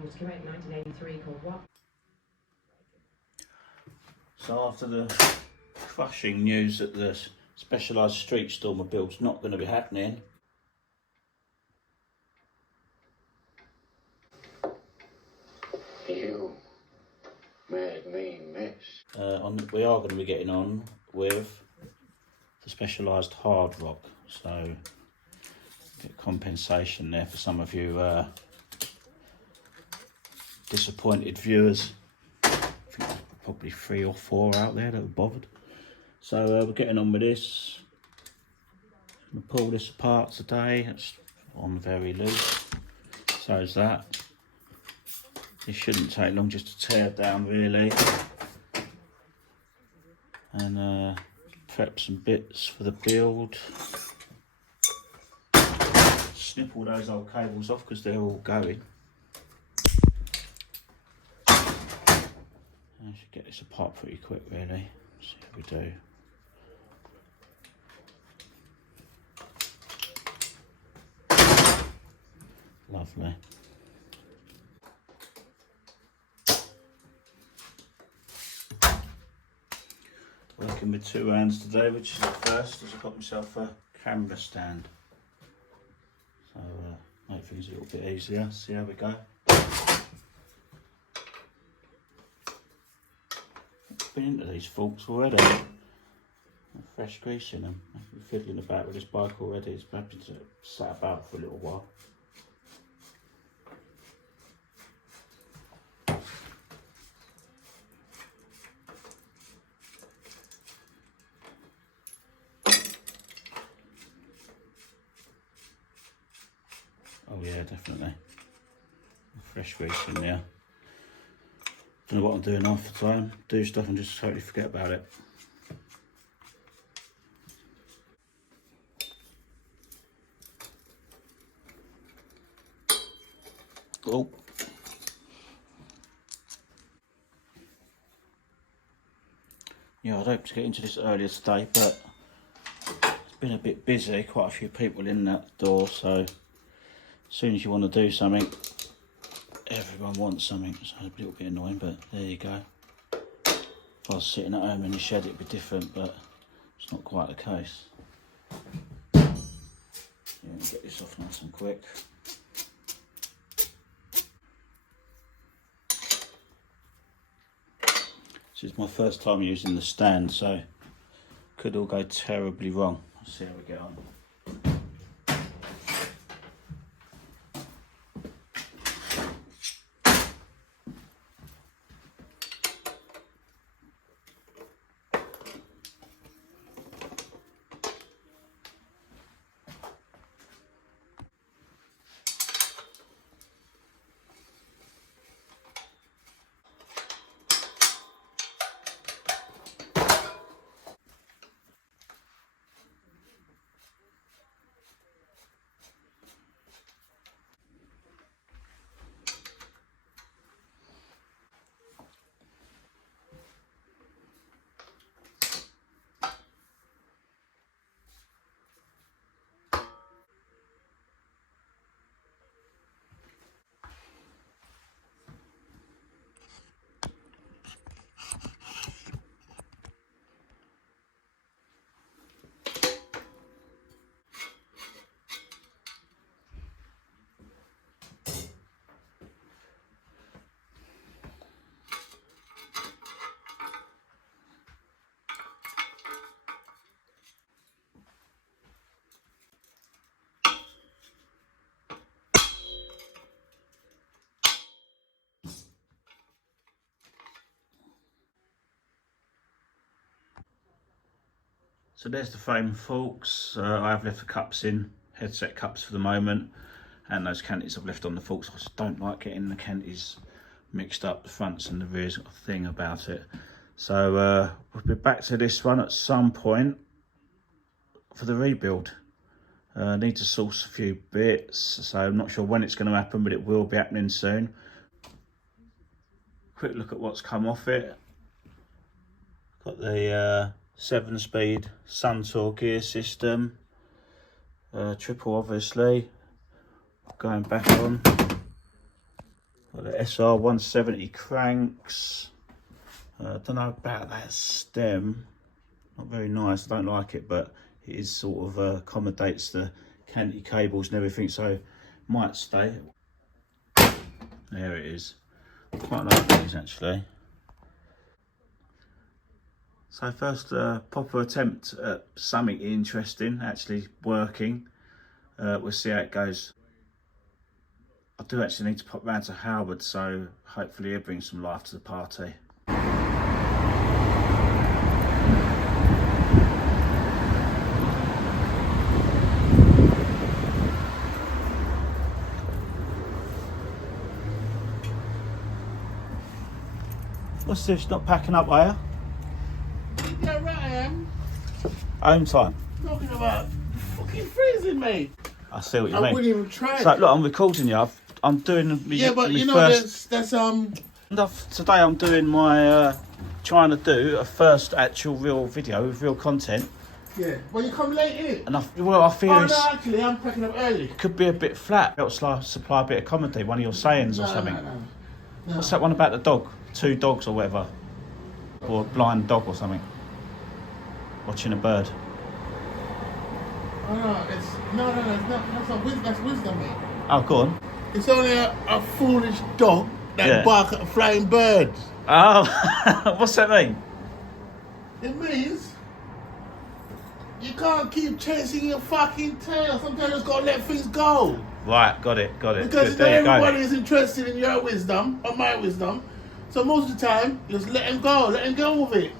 Was correct, 1983, called what? So after the crushing news that the specialised street stormer build's not going to be happening, You made me miss. we are going to be getting on with the specialised HardRock. So get compensation there for some of you disappointed viewers. I think there's probably 3 or 4 out there that were bothered. So we're getting on with this. I'm going to pull this apart today. It's on very loose. So is that. It shouldn't take long just to tear down really. And prep some bits for the build. Snip all those old cables off because they're all going. I should get this apart pretty quick really. See how we do. Lovely. Working with 2 hands today, which is the first, as I got myself a camera stand. So make things a little bit easier. See how we go. Been into these forks already. Fresh grease in them. I've been fiddling about with this bike already. It's been sat about for a little while. Oh yeah, definitely. Fresh grease in there. Don't know what I'm doing half the time. Do stuff and just totally forget about it. Oh. Yeah, I'd hope to get into this earlier today, but it's been a bit busy. Quite a few people in that door, so as soon as you want to do something, everyone wants something. So it's a little bit annoying, but there you go. If I was sitting at home in the shed, it'd be different, but it's not quite the case. Yeah, get this off nice and quick. This is my first time using the stand, so could all go terribly wrong. Let's see how we get on. So there's the frame, folks. I have left the cups in, headset cups for the moment, and those canties I've left on the forks. I just don't like getting the canties mixed up, the fronts and the rears, got a thing about it. So we'll be back to this one at some point for the rebuild. I need to source a few bits, so I'm not sure when it's going to happen, but it will be happening soon. Quick look at what's come off it. Got the 7-speed Suntour gear system. Triple, obviously. Going back on. Got the SR 170 cranks. I don't know about that stem. Not very nice. I don't like it, but it is sort of accommodates the canty cables and everything, so might stay. There it is. Quite like these actually. So first proper attempt at something interesting, actually working. We'll see how it goes. I do actually need to pop round to Howard, so hopefully he'll bring some life to the party. What's this? Not packing up, are you? Yeah, right, I am. Home time. Talking about fucking freezing, mate. I see what you I mean. wouldn't even try. So look, I'm recording you. I'm doing. Yeah, but my you know, first, that's Today I'm doing my trying to do a first actual real video with real content. Yeah. Well, you come late in. And I feel Oh it's, no, actually, I'm packing up early. it could be a bit flat. It'll supply a bit of comedy. One of your sayings or something. No. What's that one about the dog? 2 dogs or whatever, or a blind dog or something. Watching a bird. Oh no, it's no, it's not. That's wisdom, mate. Oh, go on. It's only a foolish dog that bark at flying birds. Oh, what's that mean? It means you can't keep chasing your fucking tail. Sometimes you just gotta let things go. Right, got it. Because Good, not everybody go. is interested in your wisdom or my wisdom. So most of the time, just let him go with it.